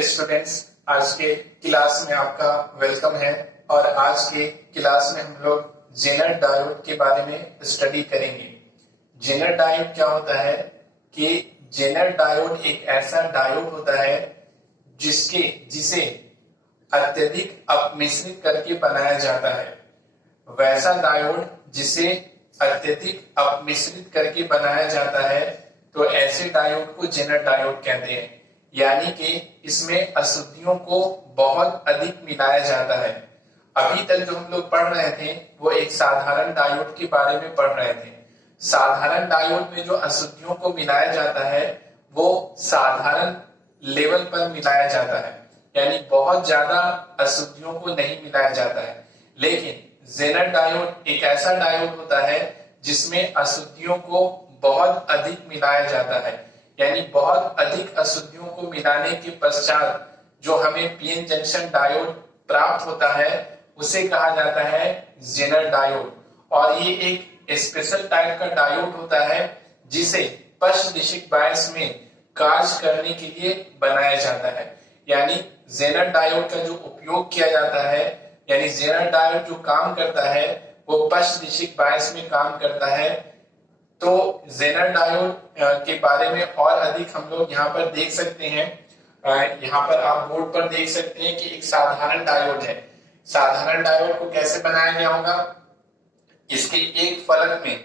Students, आज के class में आपका वेलकम है। और आज के क्लास में हम लोग जेनर डायोड के बारे में स्टडी करेंगे। जेनर डायोड क्या होता है कि जेनर डायोड एक ऐसा डायोड होता है जिसे अत्यधिक अपमिश्रित करके बनाया जाता है। वैसा डायोड जिसे अत्यधिक अपमिश्रित करके बनाया जाता है तो ऐसे डायोड को जेनर डायोड कहते हैं। यानी कि इसमें अशुद्धियों को बहुत अधिक मिलाया जाता है। अभी तक जो हम लोग पढ़ रहे थे वो एक साधारण डायोड के बारे में पढ़ रहे थे। साधारण डायोड में जो अशुद्धियों को मिलाया जाता है वो साधारण लेवल पर मिलाया जाता है, यानी बहुत ज्यादा अशुद्धियों को नहीं मिलाया जाता है। लेकिन जेनर डायोड एक ऐसा डायोड होता है जिसमें अशुद्धियों को बहुत अधिक मिलाया जाता है, यानी बहुत अधिक अशुद्धियों को मिलाने के पश्चात जो हमें पीएन जंक्शन डायोड प्राप्त होता है उसे कहा जाता है जेनर डायोड। और ये एक स्पेशल टाइप का डायोड होता है जिसे पश्च दिशिक बायस में कार्य करने के लिए बनाया जाता है। यानी जेनर डायोड का जो उपयोग किया जाता है, यानी जेनर डायोड जो काम करता है वो पश्च दिशिक बायस में काम करता है। तो जेनर डायोड के बारे में और अधिक हम लोग यहाँ पर देख सकते हैं। यहाँ पर आप बोर्ड पर देख सकते हैं कि एक साधारण डायोड है। साधारण डायोड को कैसे बनाया गया होगा, इसके एक फलक में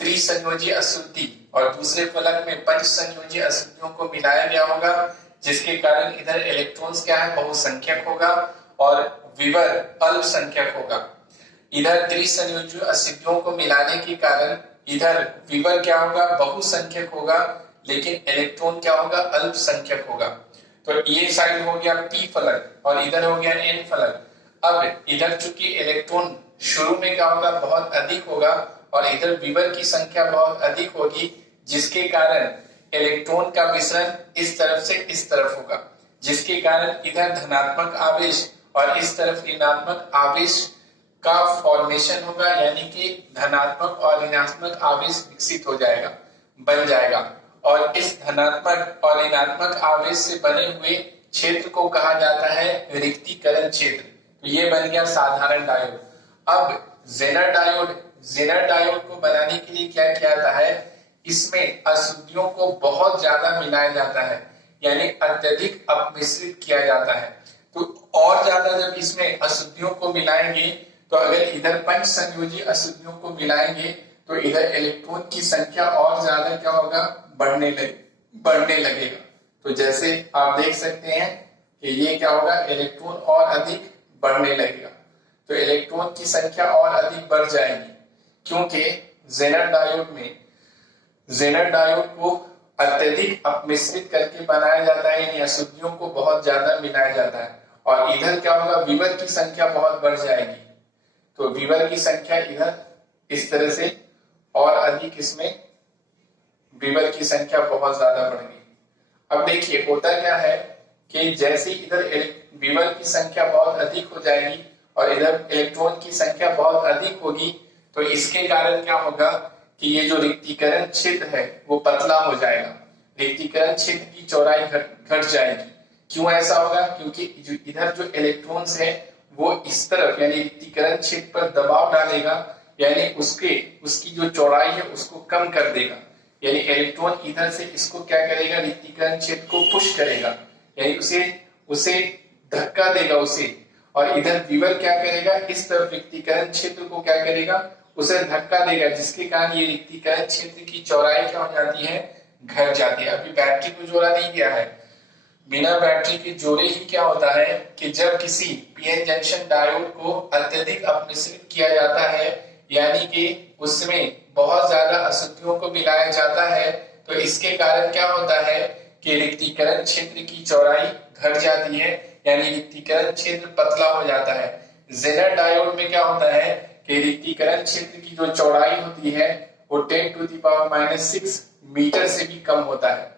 त्रिसंयोजी अशुद्धि और दूसरे फलक में पंच संयोजी अशुद्धियों को मिलाया गया होगा, जिसके कारण इधर इलेक्ट्रॉन्स क्या है बहुसंख्यक होगा और विवर अल्पसंख्यक होगा। इधर त्रिसंयोजी अशुद्धियों को मिलाने के कारण इधर विवर क्या होगा बहुसंख्यक होगा, लेकिन इलेक्ट्रॉन क्या होगा अल्पसंख्यक होगा। तो ये साइड हो गया पी फलक और इधर हो गया एन फलक। अब इधर चूंकि इलेक्ट्रॉन शुरू में क्या होगा बहुत अधिक होगा और इधर विवर की संख्या बहुत अधिक होगी, जिसके कारण इलेक्ट्रॉन का मिश्रण इस तरफ से इस तरफ होगा, जिसके कारण इधर धनात्मक आवेश और इस तरफ ऋणात्मक आवेश का फॉर्मेशन होगा, यानी कि धनात्मक और ऋणात्मक आवेश विकसित हो जाएगा, बन जाएगा। और इस धनात्मक और ऋणात्मक आवेश से बने हुए क्षेत्र को कहा जाता है रिक्तीकरण क्षेत्र। तो ये बन गया साधारण डायोड। अब जेनर डायोड को बनाने के लिए क्या किया जाता है, इसमें अशुद्धियों को बहुत ज्यादा मिलाया जाता है, यानी अत्यधिक अपमिश्रित किया जाता है। तो और ज्यादा जब इसमें अशुद्धियों को मिलाएंगे तो अगर इधर पंच संयोजी अशुद्धियों को मिलाएंगे तो इधर इलेक्ट्रॉन की संख्या और ज्यादा क्या होगा बढ़ने लगेगा। तो जैसे आप देख सकते हैं कि ये क्या होगा इलेक्ट्रॉन और अधिक बढ़ने लगेगा, तो इलेक्ट्रॉन की संख्या और अधिक बढ़ जाएगी, क्योंकि जेनर डायोड को अत्यधिक अपमिश्रित करके बनाया जाता है, यानी अशुद्धियों को बहुत ज्यादा मिलाया जाता है। और इधर क्या होगा विवर की संख्या बहुत बढ़ जाएगी, तो विवर की संख्या इधर इस तरह से और अधिक इसमें विवर की संख्या बहुत ज्यादा बढ़ गई। अब देखिए होता क्या है कि जैसे इधर विवर की संख्या बहुत अधिक हो जाएगी और इधर इलेक्ट्रॉन की संख्या बहुत अधिक होगी, तो इसके कारण क्या होगा कि ये जो रिक्तीकरण क्षेत्र है वो पतला हो जाएगा, रिक्तीकरण क्षेत्र की चौड़ाई घट जाएगी। क्यों ऐसा होगा, क्योंकि इधर जो इलेक्ट्रॉन्स है वो इस तरफ यानी रिक्तीकरण क्षेत्र पर दबाव डालेगा, यानी उसकी जो चौड़ाई है उसको कम कर देगा, यानी इलेक्ट्रॉन इधर से इसको क्या करेगा रिक्तीकरण क्षेत्र को पुश करेगा, यानी उसे धक्का देगा उसे। और इधर विवर क्या करेगा इस तरफ रिक्तीकरण क्षेत्र को क्या करेगा उसे धक्का देगा, जिसके कारण ये रिक्तीकरण क्षेत्र की चौड़ाई क्या हो जाती है घट जाती है। अभी बैटरी को जोड़ा नहीं गया है, बिना बैटरी के जोड़े ही क्या होता है कि जब किसी पीएन जंक्शन डायोड को अत्यधिक अपमिश्रित किया जाता है, यानी कि उसमें बहुत ज्यादा अशुद्धियों को मिलाया जाता है, तो इसके कारण क्या होता है कि रिक्तीकरण क्षेत्र की चौड़ाई घट जाती है, यानी रिक्तीकरण क्षेत्र पतला हो जाता है। जेनर डायोड में क्या होता है कि रिक्तीकरण क्षेत्र की जो चौड़ाई होती है वो 10⁻⁻⁶ मीटर से भी कम होता है,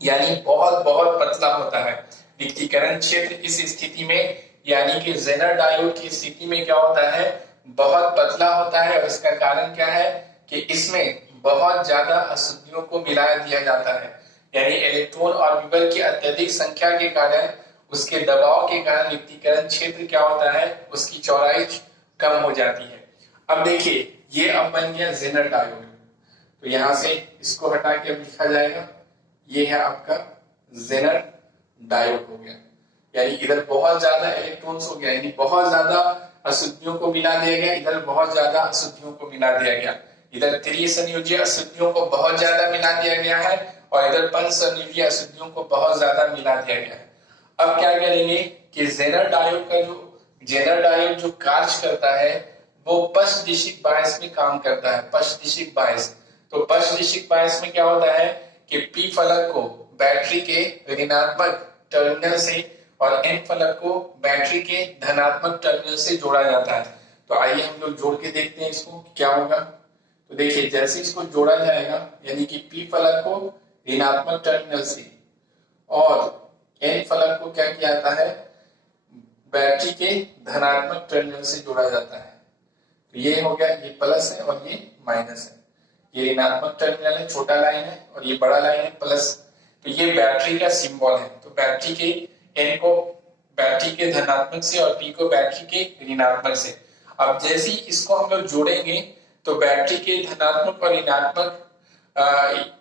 यानी बहुत बहुत पतला होता है रिक्तीकरण क्षेत्र। इस स्थिति में यानी कि जेनर डायोड की स्थिति में क्या होता है बहुत पतला होता है, और इसका कारण क्या है कि इसमें बहुत ज्यादा अशुद्धियों को मिला दिया जाता है, यानी इलेक्ट्रॉन ऑर्बिटल की अत्यधिक संख्या के कारण, उसके दबाव के कारण रिक्तीकरण क्षेत्र क्या होता है, उसकी चौड़ाई कम हो जाती है। अब देखिए ये अब बन गया जेनर डायोड, तो यहां से इसको हटा के अब लिखा जाएगा, ये है आपका जेनर डायोड हो गया। यानी इधर बहुत ज्यादा इलेक्ट्रॉन्स हो गया, यानी बहुत ज्यादा अशुद्धियों को मिला दिया गया, इधर बहुत ज्यादा अशुद्धियों को मिला दिया गया। इधर त्रिसंयोजी अशुद्धियों को बहुत ज्यादा मिला दिया गया है और इधर पंचसंयोजी अशुद्धियों को बहुत ज्यादा मिला दिया गया है। अब क्या करेंगे कि जेनर डायोड जो कार्य करता है वो पश्च दिशिक बायस में काम करता है, पश्च दिशिक बायस। तो पश्च दिशिक बायस में क्या होता है कि पी फलक को बैटरी के ऋणात्मक टर्मिनल से और एन फलक को बैटरी के धनात्मक टर्मिनल से जोड़ा जाता है। तो आइए हम लोग जोड़ के देखते हैं इसको क्या होगा। तो देखिए जैसे इसको जोड़ा जाएगा, यानी कि पी फलक को ऋणात्मक टर्मिनल से और एन फलक को क्या किया जाता है, बैटरी के धनात्मक टर्मिनल से जोड़ा जाता है। तो ये हो गया, ये प्लस है और ये माइनस है, ये ऋणात्मक टर्मिनल है, छोटा लाइन है, और ये बड़ा लाइन है प्लस। तो ये बैटरी का सिंबल है। तो बैटरी के एन को बैटरी के धनात्मक से और पी को बैटरी के ऋणात्मक से। अब जैसे ही इसको हम लोग जोड़ेंगे तो बैटरी के धनात्मक और ऋणात्मक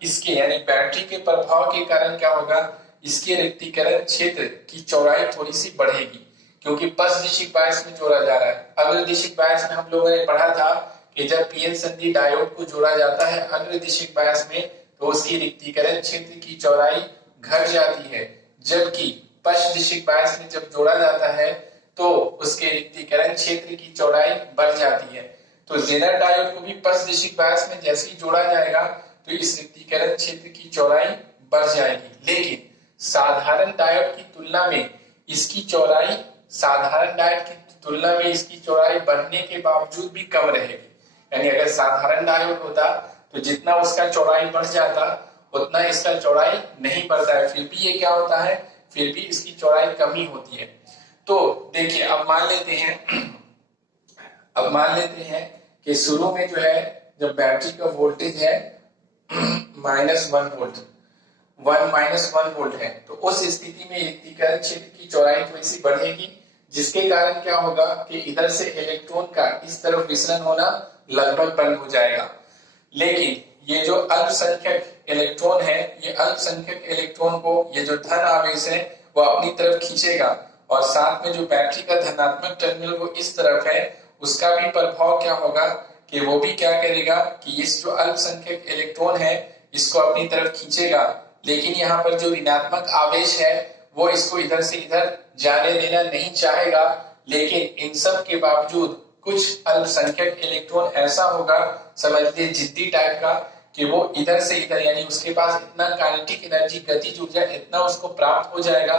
इसके यानी बैटरी के प्रभाव के कारण क्या होगा, इसके रिक्तीकरण क्षेत्र की चौड़ाई थोड़ी सी बढ़ेगी, क्योंकि पश्च दिशिक बायस में जोड़ा जा रहा है। अग्र दिशिक बायस में हम लोगों ने पढ़ा था कि जब पीएन संधि डायोड को जोड़ा जाता है अग्र दिशिक बायस में तो उसकी रिक्तीकरण क्षेत्र की चौड़ाई घट जाती है, जबकि पश्च दिशिक बायस में जब जोड़ा जाता है तो उसके रिक्तीकरण क्षेत्र की चौड़ाई बढ़ जाती है। तो जेनर डायोड को भी पश्च दिशिक बायस में जैसे ही जोड़ा जाएगा तो इस रिक्तीकरण क्षेत्र की चौड़ाई बढ़ जाएगी, लेकिन साधारण डायोड की तुलना में इसकी चौड़ाई बढ़ने के बावजूद भी कम रहेगी। यानी अगर साधारण डायोड होता तो जितना उसका चौड़ाई बढ़ जाता उतना इसका चौड़ाई नहीं बढ़ता है, फिर भी ये क्या होता है, फिर भी इसकी चौड़ाई कम ही होती है। तो देखिए अब मान लेते हैं कि शुरू में जो है जब बैटरी का वोल्टेज है -1 वोल्ट है, तो उस स्थिति में रिक्तीकरण क्षेत्र की चौड़ाई थोड़ी सी बढ़ेगी, जिसके कारण क्या होगा कि इधर से इलेक्ट्रॉन का इस तरफ विसरण होना लगभग बंद हो जाएगा। लेकिन ये जो अल्पसंख्यक इलेक्ट्रॉन है, ये अल्पसंख्यक इलेक्ट्रॉन को ये जो धन आवेश है वो अपनी तरफ खींचेगा, और साथ में जो बैटरी का धनात्मक टर्मिनल वो इस तरफ है, उसका भी प्रभाव क्या होगा कि वो भी क्या करेगा कि इस जो अल्पसंख्यक इलेक्ट्रॉन है इसको अपनी तरफ खींचेगा। लेकिन यहाँ पर जो ऋणात्मक आवेश है वो इसको इधर से इधर जाने देना नहीं चाहेगा। लेकिन इन सब के बावजूद कुछ अल्पसंख्यक इलेक्ट्रॉन ऐसा होगा, समझ लीजिए जिद्दी टाइप का, कि वो इधर से इधर यानी उसके पास इतना काइनेटिक एनर्जी गतिज ऊर्जा इतना उसको प्राप्त हो जाएगा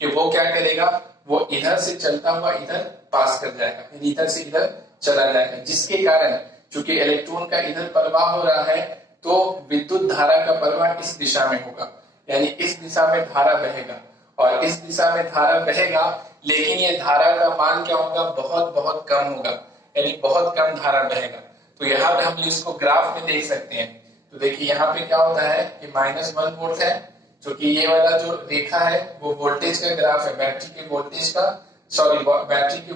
कि वो क्या करेगा, वो इधर से चलता हुआ इधर पास कर जाएगा, यानी इधर से इधर चला जाएगा, जिसके कारण चूंकि इलेक्ट्रॉन का इधर प्रवाह हो रहा है तो विद्युत धारा का प्रवाह इस दिशा में होगा, यानी इस दिशा में धारा बहेगा और इस दिशा में धारा बहेगा, लेकिन ये धारा का मान क्या होगा, बहुत बहुत कम होगा, यानी बहुत कम धारा बहेगा। तो यहाँ पे हम इसको ग्राफ में देख सकते हैं। तो देखिए यहाँ पे क्या होता है कि -1 वोल्ट है, जो कि ये वाला जो रेखा है वो वोल्टेज का ग्राफ है, बैटरी के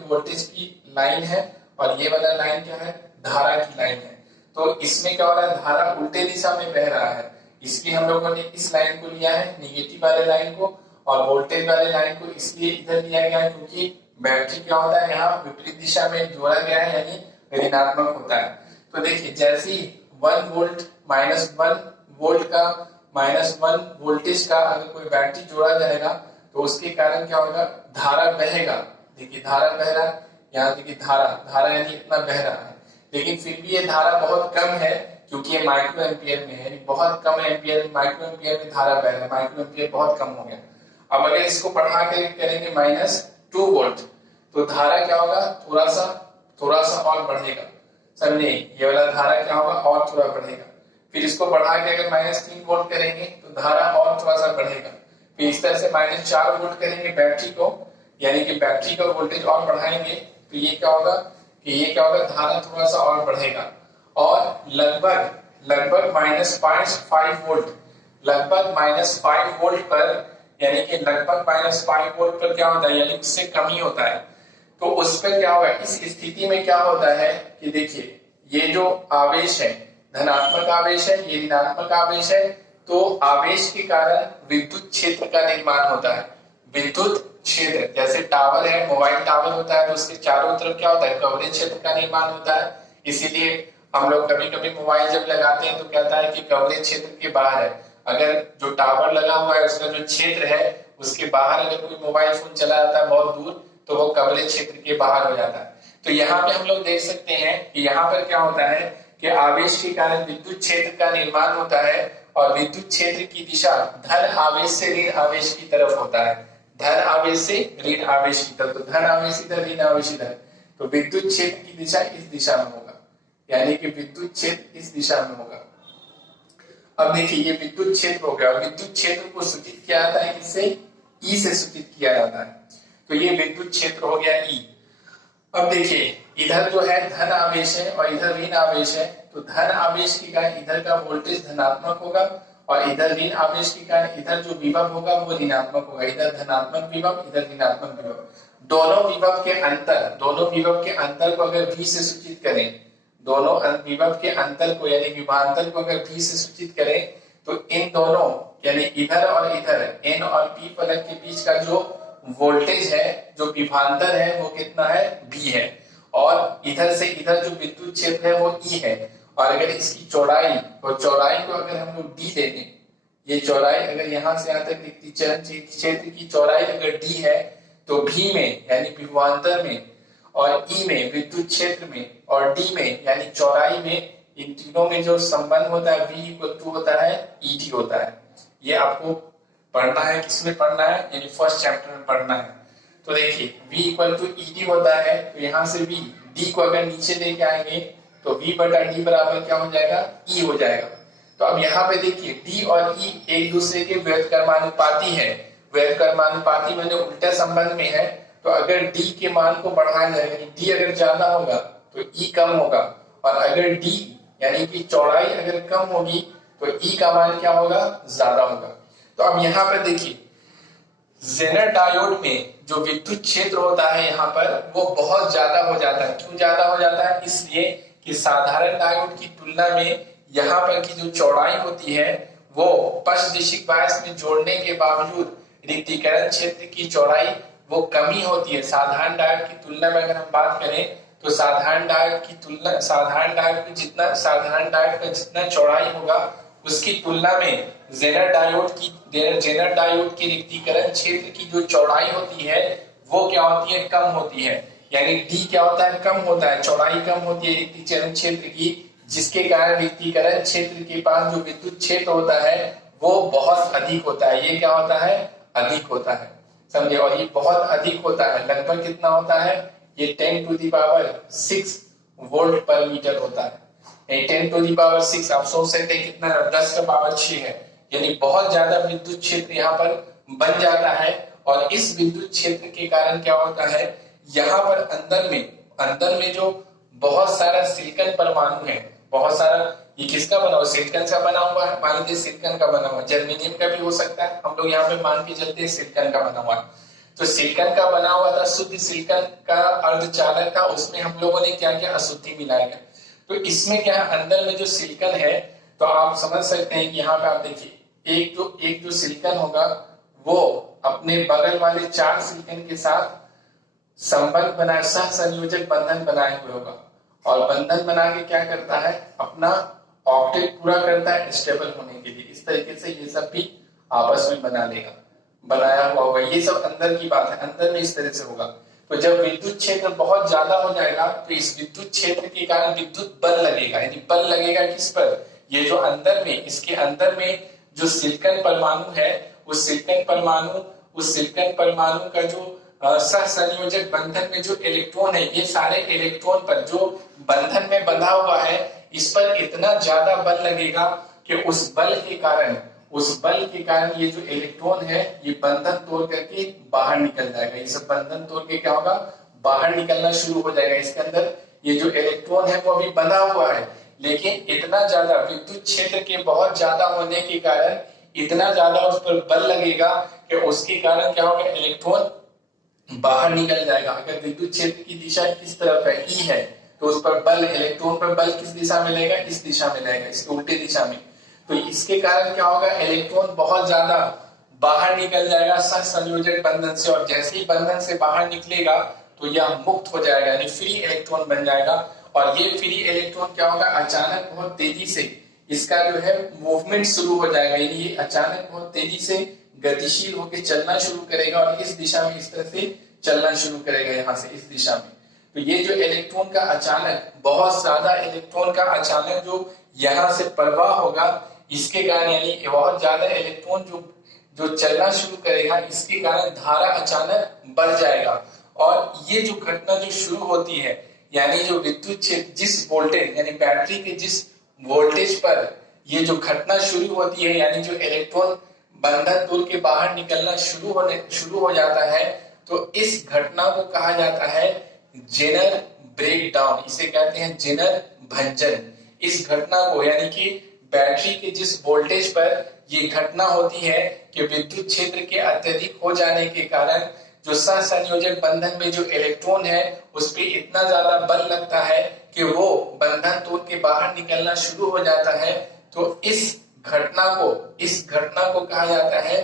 वोल्टेज की लाइन है, और ये वाला लाइन क्या है, धारा की लाइन है। तो इसमें क्या हो रहा है, धारा उल्टे दिशा में बह रहा है, इसलिए हम लोगों ने इस लाइन को लिया है, निगेटिव वाले लाइन को, और वोल्टेज वाले लाइन को इसलिए इधर लिया गया है क्योंकि बैटरी क्या होता है यहाँ विपरीत दिशा में जोड़ा गया है, यानी ऋणात्मक होता है। तो देखिए जैसे ही 1 वोल्ट -1 वोल्टेज का अगर कोई बैटरी जोड़ा जाएगा तो उसके कारण क्या होगा, धारा बहेगा। देखिए धारा बह रहा है, यहाँ देखिए धारा यानी इतना बह रहा है, लेकिन फिर भी ये धारा बहुत कम है क्योंकि ये माइक्रो एम्पियर में है, बहुत कम एम्पियर, माइक्रो एम्पियर में धारा बह रहा है, माइक्रो एम्पियर बहुत कम हो गया। अब अगर इसको बढ़ा के करेंगे -2 वोल्ट तो धारा क्या होगा, थोड़ा सा और बढ़ेगा, समझे, ये वाला धारा क्या होगा और थोड़ा बढ़ेगा। फिर इसको बढ़ा के अगर -3 वोल्ट करेंगे तो धारा और थोड़ा सा बढ़ेगा। फिर इस तरह से -4 वोल्ट करेंगे बैटरी को, यानी कि बैटरी का वोल्टेज और बढ़ाएंगे तो ये क्या होगा धारा थोड़ा सा और बढ़ेगा, और लगभग -5 वोल्ट लगभग -5 वोल्ट पर, यानी कि लगभग -5 वोल्ट पर क्या होता है, यानी उससे कम ही होता है। तो उस पर क्या होगा, इस स्थिति में क्या होता है कि देखिए ये जो आवेश है, धनात्मक आवेश है, ये ऋणात्मक आवेश है, तो आवेश के कारण विद्युत क्षेत्र का निर्माण होता है। विद्युत क्षेत्र, जैसे टावर है, मोबाइल टावर होता है, तो उसके चारों तरफ क्या होता है, कवरेज क्षेत्र का निर्माण होता है। इसीलिए हम लोग कभी कभी मोबाइल जब लगाते हैं तो कहता है कि कवरेज क्षेत्र के बाहर है। अगर जो टावर लगा हुआ है उसका जो क्षेत्र है उसके बाहर अगर कोई मोबाइल फोन चला जाता है बहुत दूर, तो वो कवरेज क्षेत्र के बाहर हो जाता है। तो यहाँ पे हम लोग देख सकते हैं कि यहाँ पर क्या होता है कि आवेश के कारण विद्युत क्षेत्र का निर्माण होता है, और विद्युत क्षेत्र की दिशा धन आवेश से ऋण आवेश की तरफ होता है। धन आवेश से ऋण आवेश की तरफ, तो धन आवेश इधर, ऋण आवेश इधर, तो विद्युत क्षेत्र की दिशा इस दिशा में होगा, यानी कि विद्युत क्षेत्र इस दिशा में होगा। अब देखिए ये विद्युत क्षेत्र हो गया, विद्युत क्षेत्र को सूचित किया जाता है किससे, ई से सूचित किया जाता है। तो ये विद्युत क्षेत्र हो गया ई। अब देखिए इधर जो है धन आवेश है और इधर ऋण आवेश है, तो धन आवेश के कारण इधर का वोल्टेज धनात्मक होगा, और इधर ऋण आवेश के कारण इधर जो विभव होगा वो ऋणात्मक होगा। इधर धनात्मक विभव, इधर ऋणात्मक विभव। दोनों विभव के अंतर को अगर V से सूचित करें, दोनों विभव के अंतर को यानी विभवांतर को अगर V से सूचित करें, तो इन दोनों यानी इधर और इधर N और P फलक के बीच का जो वोल्टेज है, जो विभवांतर है, वो कितना है, V है। और इधर से इधर जो विद्युत क्षेत्र है वो E है। और अगर इसकी चौड़ाई, तो चौड़ाई को अगर हम लोग D ले लें, ये चौड़ाई अगर यहाँ से यहाँ तक दिखती क्षेत्र की चौड़ाई अगर D है, तो V में यानी विभवांतर में, और E में विद्युत क्षेत्र में, और D में यानी चौड़ाई में, इन तीनों में जो संबंध होता है V इक्वल टू होता है ED होता है। ये आपको पढ़ना है, किसमें पढ़ना है, यानी फर्स्ट चैप्टर में पढ़ना है। तो देखिए V इक्वल टू ED होता है, तो यहाँ से V D को अगर नीचे लेके आएंगे तो V बटा D बराबर क्या हो जाएगा, E हो जाएगा। तो अब यहाँ पे देखिए D और E एक दूसरे के व्युत्क्रमानुपाती है। व्युत्क्रमानुपाती मैंने उल्टे संबंध में है, तो अगर D के मान को बढ़ाया जाए, D अगर ज्यादा होगा तो E कम होगा, और अगर D यानी कि चौड़ाई अगर कम होगी तो E का मान क्या होगा, ज्यादा होगा। तो अब यहाँ पर देखिए जेनर डायोड में जो विद्युत क्षेत्र होता है यहाँ पर वो बहुत ज्यादा हो जाता है। क्यों ज्यादा हो जाता है, इसलिए कि साधारण डायोड की तुलना में यहाँ पर की जो चौड़ाई होती है वो पश्चदिशिक बायस में जोड़ने के बावजूद रिक्तीकरण क्षेत्र की चौड़ाई वो कमी होती है। साधारण डायोड की तुलना में अगर हम बात करें तो साधारण डायोड का जितना चौड़ाई होगा उसकी तुलना में जेनर डायोड की रिक्तीकरण क्षेत्र की जो चौड़ाई होती है वो क्या होती है, कम होती है। यानी D क्या होता है, कम होता है, चौड़ाई कम होती है रिक्तीकरण क्षेत्र की, जिसके कारण रिक्तीकरण क्षेत्र के पास जो विद्युत क्षेत्र होता है वो बहुत अधिक होता है। ये क्या होता है, अधिक होता है, समझे। और ये बहुत अधिक होता है, लगभग कितना होता है, ये 10⁶ वोल्ट पर मीटर होता है। 10⁶ आप सोच सकते हैं कितना, 10⁶ है, यानी बहुत ज्यादा विद्युत क्षेत्र यहाँ पर बन जाता है। और इस विद्युत क्षेत्र के कारण क्या होता है, यहाँ पर अंदर में जो बहुत सारा सिलिकॉन परमाणु है, बहुत सारा, ये किसका बना हुआ, सिलिकॉन से बना हुआ है, मान लीजिए सिलिकॉन का बना हुआ, जर्मेनियम का भी हो सकता है, हम लोग यहाँ पे मान के चलते हैं सिलिकॉन का बना हुआ है। तो सिलिकॉन का बना हुआ था, शुद्ध सिलिकॉन का अर्धचालक था, उसमें हम लोगों ने क्या किया, अशुद्धि मिलाया गया। तो इसमें क्या है, अंदर में जो सिलिकॉन है, तो आप समझ सकते हैं कि यहाँ पे आप देखिए एक जो सिलिकॉन होगा वो अपने बगल वाले 4 सिलिकॉन के साथ संबंध बनाए, सहसंयोजक बंधन बनाए हुए होगा, और बंधन बना के क्या करता है, अपना ऑक्टेट पूरा करता है स्टेबल होने के लिए। इस तरीके से ये सब भी आपस में बनाया हुआ होगा। ये सब अंदर की बात है, अंदर में इस तरह से होगा। तो जब विद्युत क्षेत्र बहुत ज्यादा हो जाएगा तो इस विद्युत क्षेत्र के कारण विद्युत बल लगेगा, यानी बल लगेगा किस पर, ये जो अंदर में, इसके अंदर में जो सिलिकॉन परमाणु है, उस सिलिकॉन परमाणु का जो सहसंयोजक बंधन में जो इलेक्ट्रॉन है, ये सारे इलेक्ट्रॉन पर जो बंधन में बंधा हुआ है, इस पर इतना ज्यादा बल लगेगा कि उस बल के कारण ये जो इलेक्ट्रॉन है ये बंधन तोड़ करके बाहर निकल जाएगा। ये सब बंधन तोड़ के क्या होगा, बाहर निकलना शुरू हो जाएगा। इसके अंदर ये जो इलेक्ट्रॉन है वो अभी बंधा हुआ है, लेकिन इतना ज्यादा विद्युत क्षेत्र के बहुत ज्यादा होने के कारण इतना ज्यादा उस पर बल लगेगा कि उसके कारण क्या होगा, इलेक्ट्रॉन बाहर निकल जाएगा। अगर विद्युत क्षेत्र की दिशा किस तरफ है, ई है, तो उस पर बल, इलेक्ट्रॉन पर बल किस दिशा में लगेगा, इस दिशा में लगेगा, इसके उल्टे दिशा में। तो इसके कारण क्या होगा, इलेक्ट्रॉन बहुत ज्यादा बाहर निकल जाएगा सहसंयोजक बंधन से, और जैसे ही बंधन से बाहर निकलेगा तो यह मुक्त हो जाएगा, यानी फ्री इलेक्ट्रॉन बन जाएगा। और ये फ्री इलेक्ट्रॉन क्या होगा, अचानक बहुत तेजी से इसका जो है मूवमेंट शुरू हो जाएगा, यानी ये अचानक बहुत तेजी से गतिशील होकर चलना शुरू करेगा और इस दिशा में इस तरह से चलना शुरू करेगा, यहाँ से इस दिशा में। तो ये जो इलेक्ट्रॉन का अचानक, बहुत ज्यादा इलेक्ट्रॉन का अचानक जो यहाँ से प्रवाह होगा, इसके कारण यानी बहुत ज्यादा इलेक्ट्रॉन जो जो चलना शुरू करेगा, इसके कारण धारा अचानक बढ़ जाएगा। और ये जो घटना जो शुरू होती है, यानी जो विद्युत क्षेत्र जिस वोल्टेज, यानी बैटरी के जिस वोल्टेज पर ये जो घटना शुरू होती है, यानी जो इलेक्ट्रॉन बंधन तोड़ के बाहर निकलना शुरू हो जाता है, तो इस घटना को कहा जाता है जेनर ब्रेक डाउन, इसे कहते हैं जेनर भंजन। इस घटना को, यानी कि बैटरी के जिस वोल्टेज पर ये घटना होती है कि विद्युत क्षेत्र के अत्यधिक हो जाने के कारण जो सहसंयोजक बंधन में जो इलेक्ट्रॉन है उस पर इतना ज्यादा बल लगता है कि वो बंधन तोड़ के बाहर निकलना शुरू हो जाता है। तो इस घटना को कहा जाता है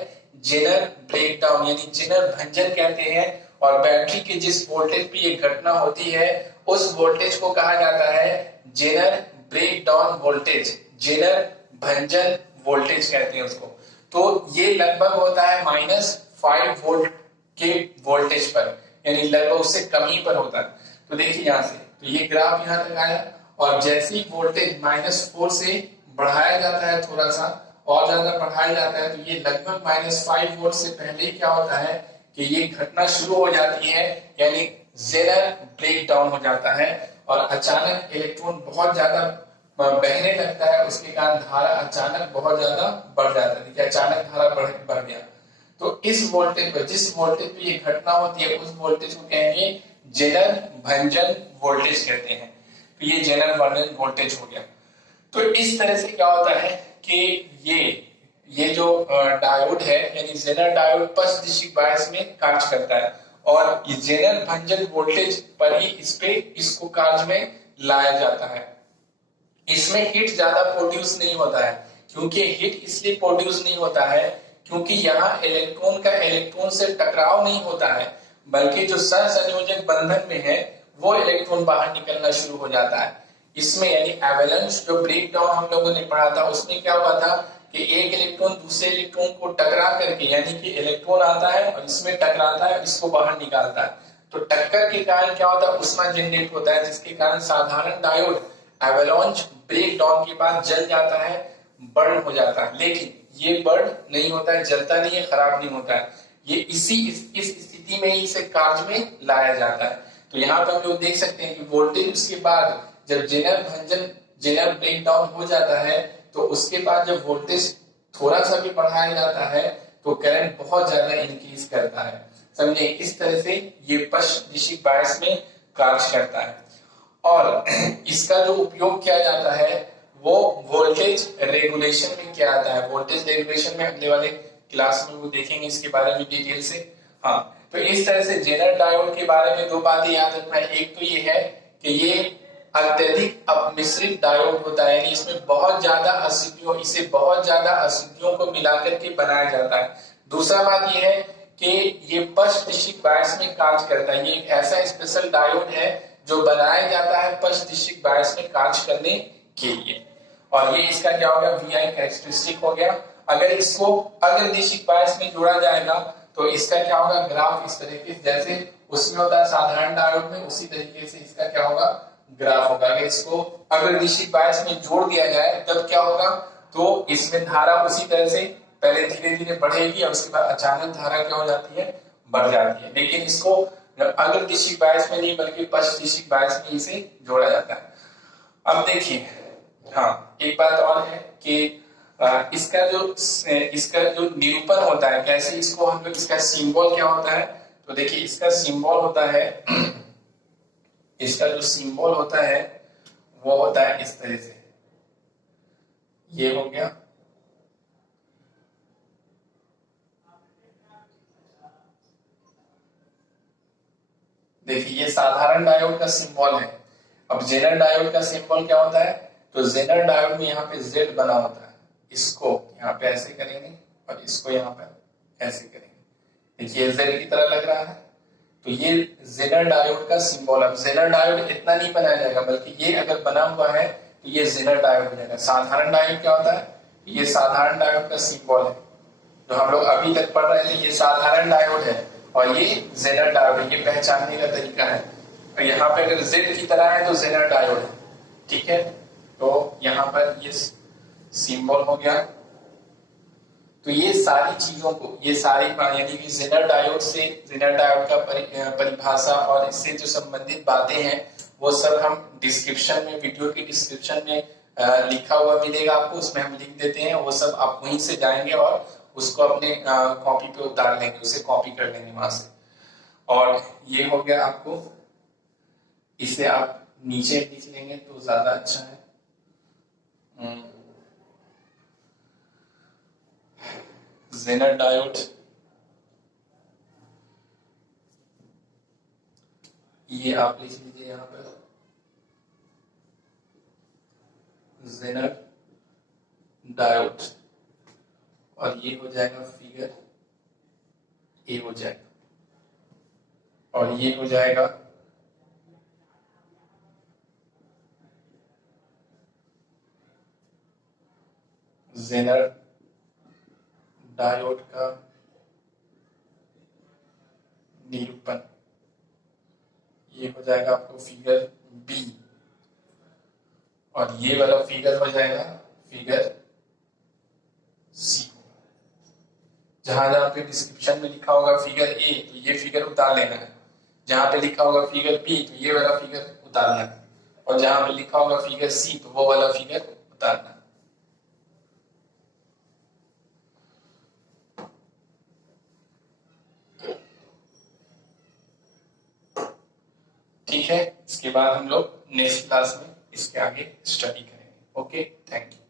जेनर ब्रेकडाउन, यानी जेनर भंजन कहते हैं। और बैटरी के जिस वोल्टेज पे ये घटना होती है, उस वोल्टेज को कहा जाता है जेनर ब्रेकडाउन वोल्टेज, जेनर भंजन वोल्टेज कहते हैं उसको। तो ये लगभग होता है -5 वोल्ट के वोल्टेज पर, यानी लगभग उससे कम ही पर होता है। तो देखिए यहाँ से, तो ये ग्राफ यहाँ तक आया, और जैसे ही वोल्टेज -4 से बढ़ाया जाता है, थोड़ा सा और ज्यादा बढ़ाया जाता है, तो ये लगभग -5 वोल्ट से पहले क्या होता है कि ये घटना शुरू हो जाती है, यानी जेनर ब्रेक डाउन हो जाता है और अचानक इलेक्ट्रॉन बहुत ज्यादा बहने लगता है। उसके कारण धारा अचानक बहुत ज्यादा बढ़ जाता है, देखिए अचानक धारा बढ़ गया। तो इस वोल्टेज पर, जिस वोल्टेज पे ये घटना होती है, उस वोल्टेज को कहेंगे जेनर भंजन वोल्टेज कहते हैं। तो ये जेनर भंजन वोल्टेज हो गया। तो इस तरह से क्या होता है कि ये जो डायोड है, यानी जेनर डायोड पश्च दिशिक बायस में कार्य करता है, और ये जेनर भंजन वोल्टेज पर ही इसको कार्य में लाया जाता है। इसमें हीट ज्यादा प्रोड्यूस नहीं होता है। क्योंकि हीट इसलिए प्रोड्यूस नहीं होता है क्योंकि यहाँ इलेक्ट्रॉन का इलेक्ट्रॉन से टकराव नहीं होता है, बल्कि जो सहसंयोजक बंधन में है वो इलेक्ट्रॉन बाहर निकलना शुरू हो जाता है। इसमें यानी एवेलेंस जो ब्रेक डाउन हम लोगों ने पढ़ा था, उसमें क्या हुआ था कि एक इलेक्ट्रॉन दूसरे इलेक्ट्रॉन को टकरा करके, यानी कि इलेक्ट्रॉन आता है और इसमें टकराता है, इसको बाहर निकालता है। तो टक्कर के कारण क्या होता है, उष्मा जनरेट होता है, जिसके कारण साधारण डायोड एवेलांच ब्रेक डाउन के बाद जल जाता है, बर्न हो जाता है। लेकिन ये बर्न नहीं होता है, जलता नहीं है, खराब नहीं होता है। ये इस स्थिति में ही इसे कार्य में लाया जाता है। तो यहाँ पे हम लोग देख सकते हैं कि वोल्टेज उसके बाद जब जेनर ब्रेक डाउन हो जाता है, तो उसके बाद जब वोल्टेज थोड़ा सा भी बढ़ाया जाता है तो करंट बहुत ज्यादा इंक्रीज करता है। समझे, इस तरह से ये पश्च दिशिक बायस में कार्य करता है। और इसका जो उपयोग किया जाता है वो वोल्टेज रेगुलेशन में किया जाता है। वोल्टेज रेगुलेशन में अगले वाले क्लास में वो देखेंगे इसके बारे में डिटेल से। हाँ, तो इस तरह से जेनर डायोड के बारे में दो बातें याद रखना है। एक तो ये है कि ये अत्यधिक अपमिश्रित डायोड होता है, यानी इसमें बहुत ज्यादा अशुद्धियों को मिलाकर के बनाया जाता है। दूसरा बात ये है कि ये पश्च दिशिक बायस में कार्य करता है। ये एक ऐसा स्पेशल डायोड है जो बनाया जाता है पश्च दिशिक बायस में कार्य करने के लिए। और ये इसका क्या हो गया, VI कैरेक्टरिस्टिक हो गया। अगर इसको अग्र दिशिक बायस में जोड़ा जाएगा तो इसका क्या होगा, ग्राफ इस तरीके से जैसे उसमें होता है साधारण डायोड में, उसी तरीके से इसका क्या होगा, ग्राफ होगा। अगर इसको अग्र दिशिक बायस में जोड़ दिया जाए तब क्या होगा, तो इसमें धारा उसी तरह से पहले धीरे धीरे बढ़ेगी और उसके बाद अचानक धारा क्या हो जाती है, बढ़ जाती है। लेकिन इसको अग्र दिशिक बायस में नहीं बल्कि पश्च दिशिक बायस में इसे जोड़ा जाता है। अब देखिए, हाँ एक बात और है कि इसका जो निरूपण होता है, कैसे इसको हम लोग, इसका सिंबल क्या होता है, तो देखिए इसका सिंबल होता है इसका जो सिंबल होता है वो होता है इस तरह से, ये हो गया। देखिए ये साधारण डायोड का सिंबल है। अब जेनर डायोड का सिंबल क्या होता है, तो जेनर डायोड में यहाँ पे जेड बना होता है, इसको यहाँ पे ऐसे करेंगे और इसको यहाँ पे ऐसे करेंगे। देखिए जेड की तरह लग रहा है, तो ये जेनर डायोड का सिंबल। अब जेनर डायोड इतना नहीं बनाया जाएगा, बल्कि ये अगर बना हुआ है तो ये जेनर डायोड हो जाएगा। साधारण डायोड क्या होता है, ये साधारण डायोड का सिंबल है जो हम लोग अभी तक पढ़ रहे थे। ये साधारण डायोड है और ये जेनर डायोड है, ये पहचानने का तरीका है। और यहाँ पे अगर जेड की तरह है तो जेनर डायोड है, ठीक है। तो यहाँ पर ये सिंबल हो गया। तो ये सारी चीजों को, ये सारी यानी कि जेनर डायोड से, जेनर डायोड का परिभाषा और इससे जो संबंधित बातें हैं वो सब हम डिस्क्रिप्शन में, वीडियो के डिस्क्रिप्शन में लिखा हुआ मिलेगा आपको, उसमें हम लिख देते हैं। वो सब आप वहीं से जाएंगे और उसको अपने कॉपी पे उतार लेंगे, उसे कॉपी कर लेंगे वहां से। और ये हो गया आपको, इसे आप नीचे लिख लेंगे तो ज्यादा अच्छा है। जेनर डायोड, ये आप लिख लीजिए यहाँ पर, जेनर डायोड, और ये हो जाएगा फिगर ए हो जाएगा, और ये हो जाएगा जेनर डायोड का निरूपण। ये हो जाएगा आपको फिगर बी, और ये वाला फिगर हो जाएगा फिगर सी। जहां जहां पे डिस्क्रिप्शन में लिखा होगा फिगर ए तो ये फिगर उतार लेना है, जहां पे लिखा होगा फिगर बी तो ये वाला फिगर उतारना है, और जहां पे लिखा होगा फिगर सी तो वो वाला फिगर उतारना है। ठीक है, इसके बाद हम लोग नेक्स्ट क्लास में इसके आगे स्टडी करेंगे। Okay, thank you.